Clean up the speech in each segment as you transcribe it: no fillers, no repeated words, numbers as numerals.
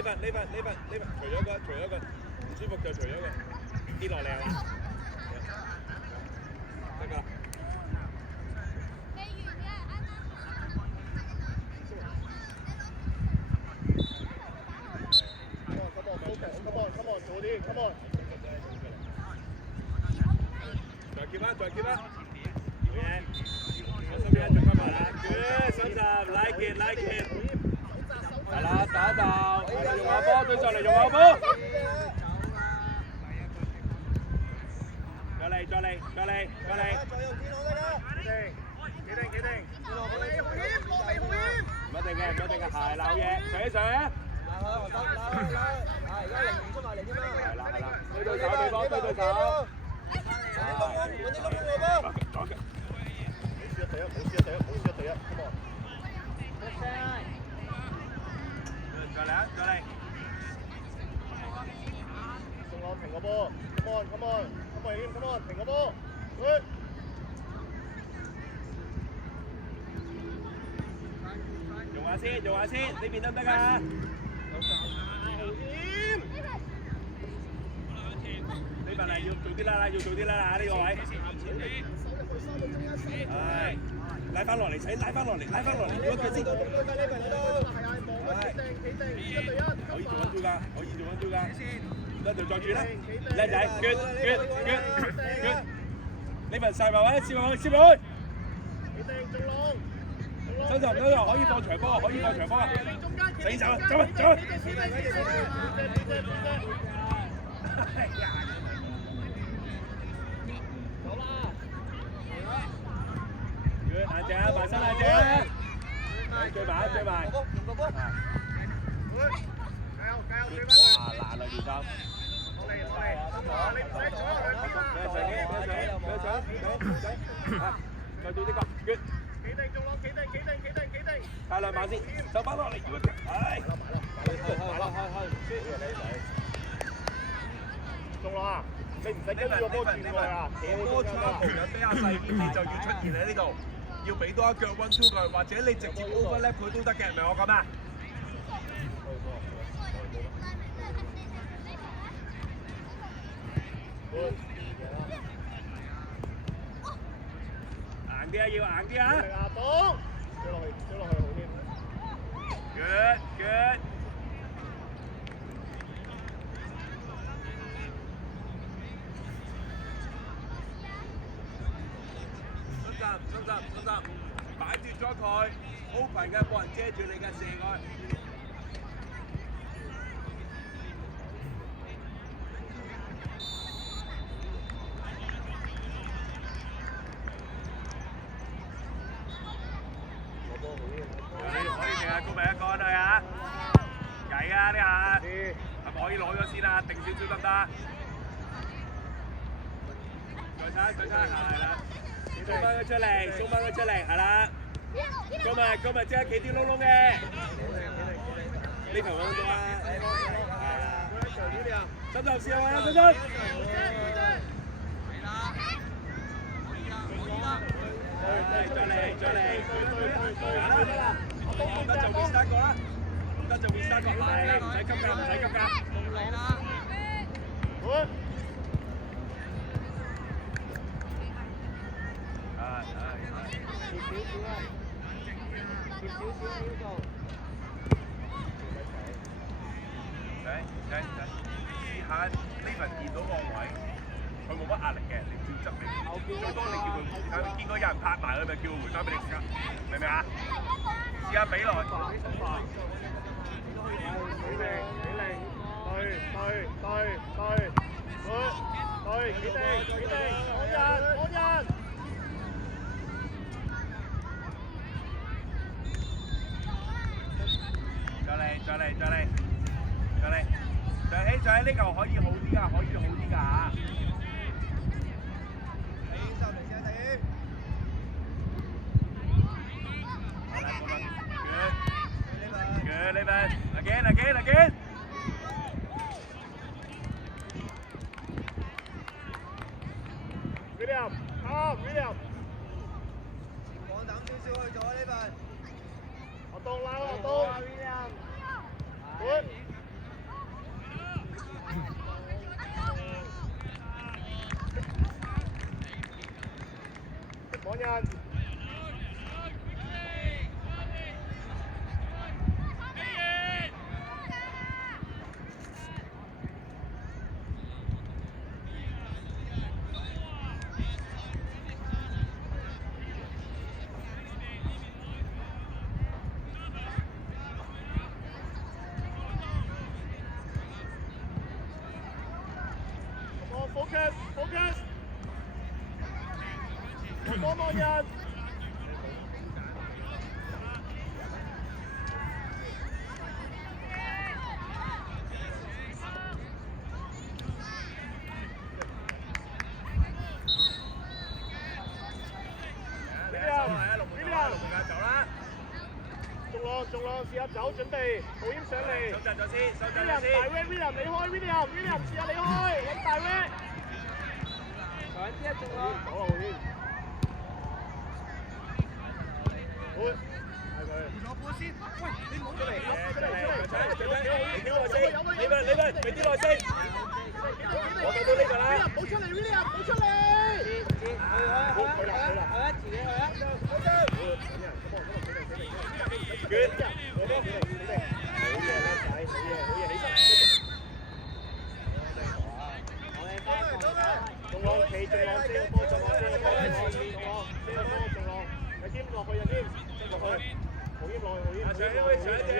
除咗個唔舒服就除咗個跌落嚟係嘛？得㗎。Come on，再接啦！好嘢，我身邊一隻今日啦 ，good， 收集 ，like it， 係啦，打用下波，對上嚟用下波，再嚟，再用天好得啦，企定，唔一定嘅，係啦，好嘢，上一啊！而家零出埋嚟添啦，係啦，對手，揾啲窿落波，冇輸第一，come on，再嚟，送我停個波 ，come on，停個波，用下先，呢邊得唔得㗎？呢份係要做啲啦，呢個位。係，拉翻落嚟，如果佢先。可以做緊招㗎，得就再轉啦，靚仔 ，good， 呢份細埋位，攝入去。收集，可以放長波，死走，走。冷靜啊，埋身冷靜啊！追埋。哇，難啊條衫。再做呢個，企定，帶兩碼先，手翻落嚟，係。中啦！你唔使跟住個波轉過啊！波差球有比較細啲，你就要出現喺呢度，要俾多一腳 one two 佢，或者你直接 overlap 佢都得嘅，明我講咩？硬啲啊，要硬啲啊！追落去好啲。Good。收集，擺脫咗佢 ，open 嘅冇人遮住你嘅射佢。可以定係高明一個對啊！計啊呢下，係咪可以攞咗先啊？定少少得唔得？再猜，係啦。送翻佢出嚟，係啦。今日即刻企啲窿窿嘅。呢球揾到啊！係啊。收試下啊，收。再嚟。唔得就 restart 過啦。係，唔使急㗎。嚟啦。好。試下呢份見到個位，佢冇乜壓力嘅，你照執你。最多你叫佢回翻，見到有人拍埋佢咪叫佢回翻俾你㗎，明唔明啊？試下俾落去。對，企定，按人。再嚟，上起呢嚿可以好啲㗎嚇。Good, Levan. Again. William. 放膽少少去咗呢份。我當。Good. 趕人。Focus, focus. 望人。仲浪，試下走，準備，保險上嚟。收陣咗先，收陣咗先。William 離開 ，William 試下離開，揾大 William。長啲啊，仲浪。走啦，會。好，係佢。攞波先，喂，你唔好出嚟，出嚟，你跳落先，你咪，俾啲落先。我到呢個啦。唔好出嚟 ，William， 唔好出嚟。去啦，自己去啊。Good. 好嘢，好嘢，起身。仲浪企，仲浪先，波仲浪先，波仲浪，阿謙落去，阿謙落去，好謙落去，好謙。上一啲，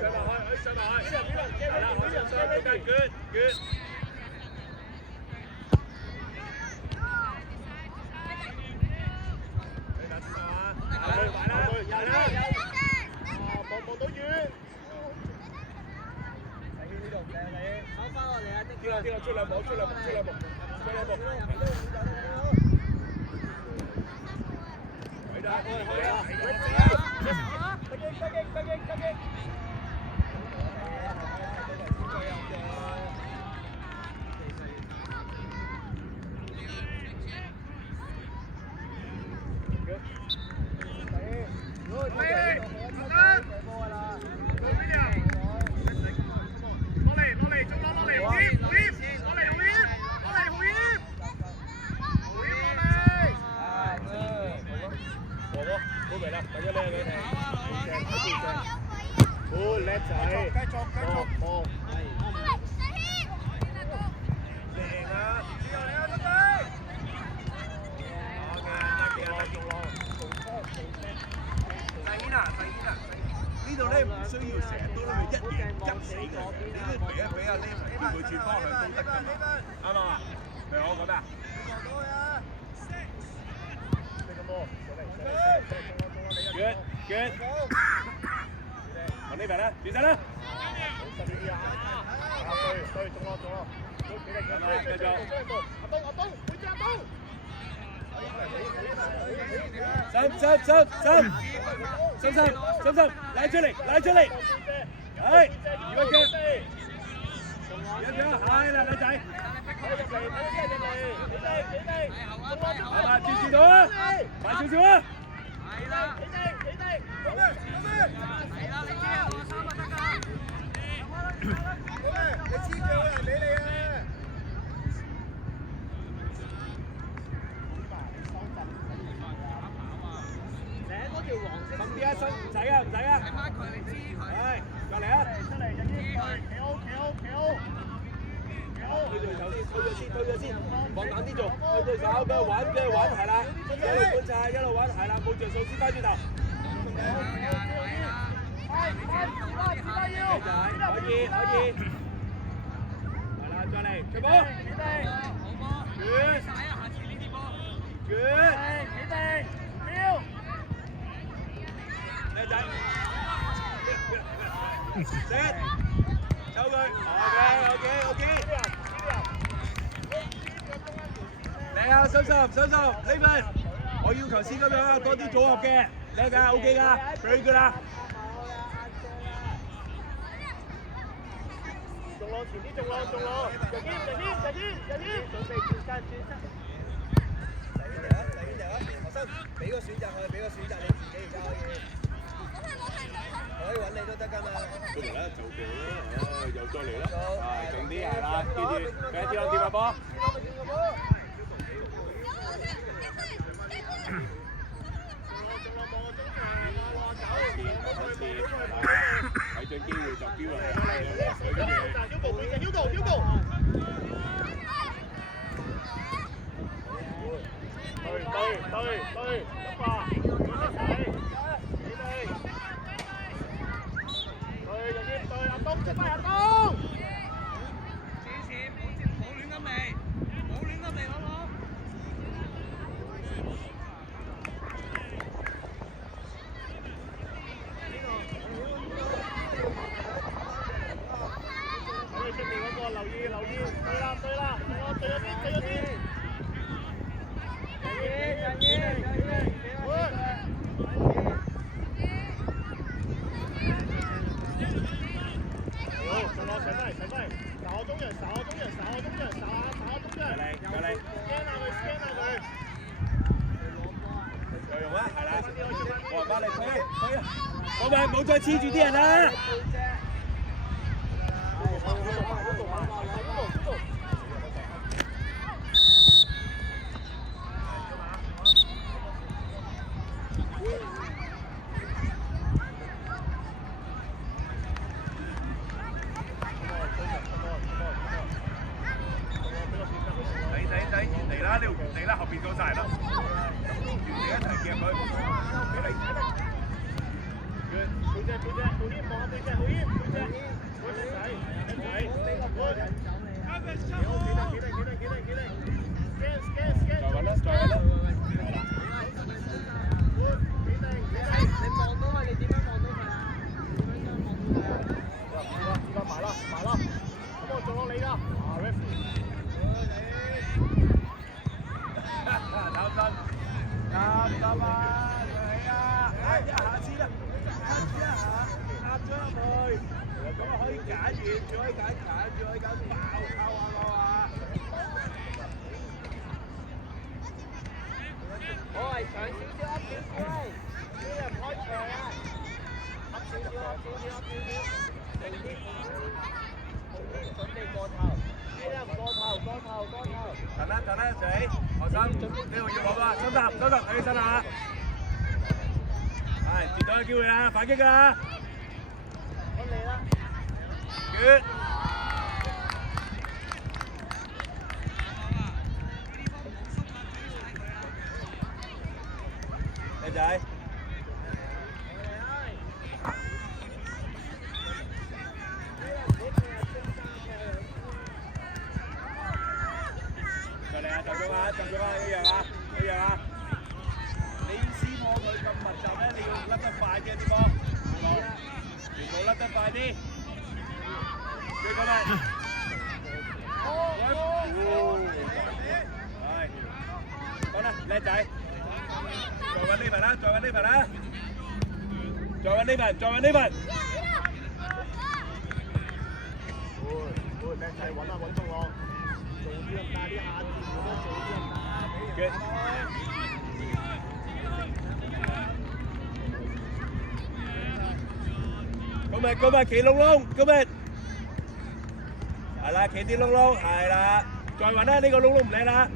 上埋去，上埋去。係啦，我上，good。望到遠，收翻我哋啊！跳出兩步，出兩步。係啦，去啊！得擊！叻仔，繼續，波，正啊！之後你啊，得仔，呢度咧唔需要成日都去一贏一死嘅，你都俾一俾阿 Levin 叫佢轉方向都得㗎，啱嘛？明我講咩啊？Good。我呢邊咧，轉身啦！好實啲啊！對，中咯，繼續。阿東，背脊阿東。深，拉出嚟，係，二個腳，係啦，女仔。係嘛，轉到啊，快少少啊！係啦，企定，咁啊，係啦，你知啊，我3個得㗎。你知佢有人俾你啊！領嗰條黃色。深啲啊，唔使啊。睇翻佢，你知佢。係，過嚟啊！出嚟，就知佢。企好。推咗先，放膽啲做，推對手，俾佢玩，係啦，一路玩，係啦，冇着數，先翻轉頭。可以，係啦，再嚟，出波，叻仔，抽佢 ，OK。嚟啊，收收，呢邊，我要求先咁樣啊，多啲組合嘅，叻㗎 ，OK 㗎 ，very good 啦。仲浪，人添，準備轉身。學生，俾個選擇佢，你自己而家可以揾你都得㗎嘛。過嚟啦，就佢啦，又再嚟啦，係勁啲係啦，記住，繼續掂個波。對，得吧？你哋，對，用啲對，阿東出翻阿東。冇亂咁嚟，冇亂咁嚟，好唔好？喺出面嗰個留意，對啦，對咗啲。打我中人，上下中人。scan 下佢。有用啊，係啦。我翻嚟推啊！我咪唔好再黐住啲人啦。嚟啦，呢條嚟啦，後邊到晒啦，原地一齊夾佢，俾你。背脊，好啲望下背脊，好啲背脊，好仔，再揾啦，係啦。你望到佢，你點樣望到佢啊？埋啦，咁我做落你㗎，referee。擔心啊！係啊！下次啦，壓咗入去，咁啊可以揀完，仲可以揀爆啊！我係長少少，噏少少，呢個唔開場啊！噏少少，定啲，準備過頭，呢個唔過頭。等啦，仔，學生，呢度要攞啊！收集，睇起身啦！係，絕對有機會啊！反擊㗎啦！我嚟啦！決！靚仔。就咁啊，一樣啊！你撕破佢咁密集咧，你要甩得快啲啲波，全部甩得快啲，最咁啊！係，好啦，叻仔，再揾呢份啦，再揾呢份。靚仔揾中我，做啲咁大啲下節，做啲咁大。Good. 今日企窿窿，係啦，企啲窿窿，係啦，再揾啦，呢個窿窿唔靚啦。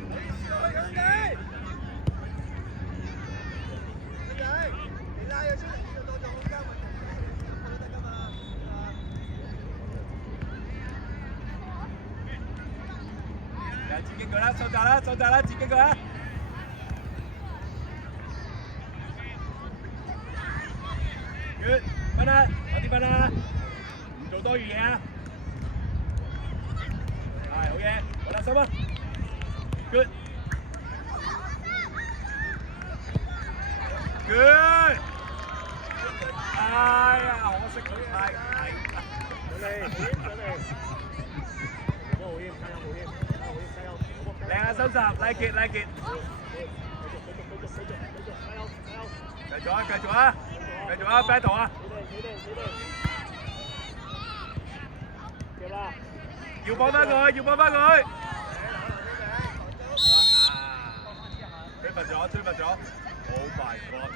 你拉佢出嚟，呢度多咗空間，咪得㗎嘛。刺激佢啦，收窄啦，刺激佢啦。Good， 分啦，快啲分啦，唔做多餘嘢啊。係，好嘢，好啦，收啊。Good。Good。哎呀，可惜佢太上嚟。好添，加油！靚啊，收集 ，like it。繼續啊 ，battle 啊！要幫翻佢！追罰咗 ！Oh my god！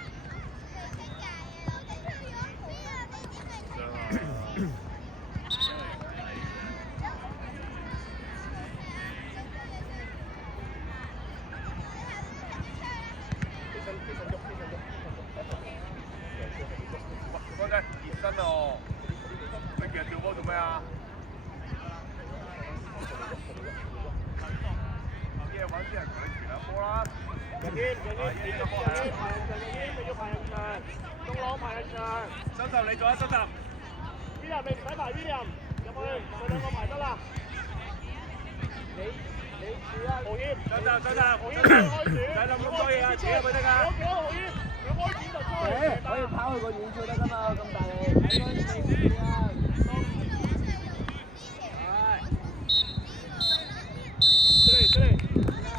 嗰陣熱身咯，你其實跳波做咩啊？啲嘢揾啲人同你傳下波啦。人添，排人場，就要排人場，中朗排人場。收集你做啊，收集。呢人你唔使排呢人，入去，佢兩個排得啦。你住啊！豪謙，收集。豪謙開始，唔使諗咁多嘢啊，自己入去得㗎。我豪謙，佢開始就開。可以拋去個遠處得㗎嘛，咁大力。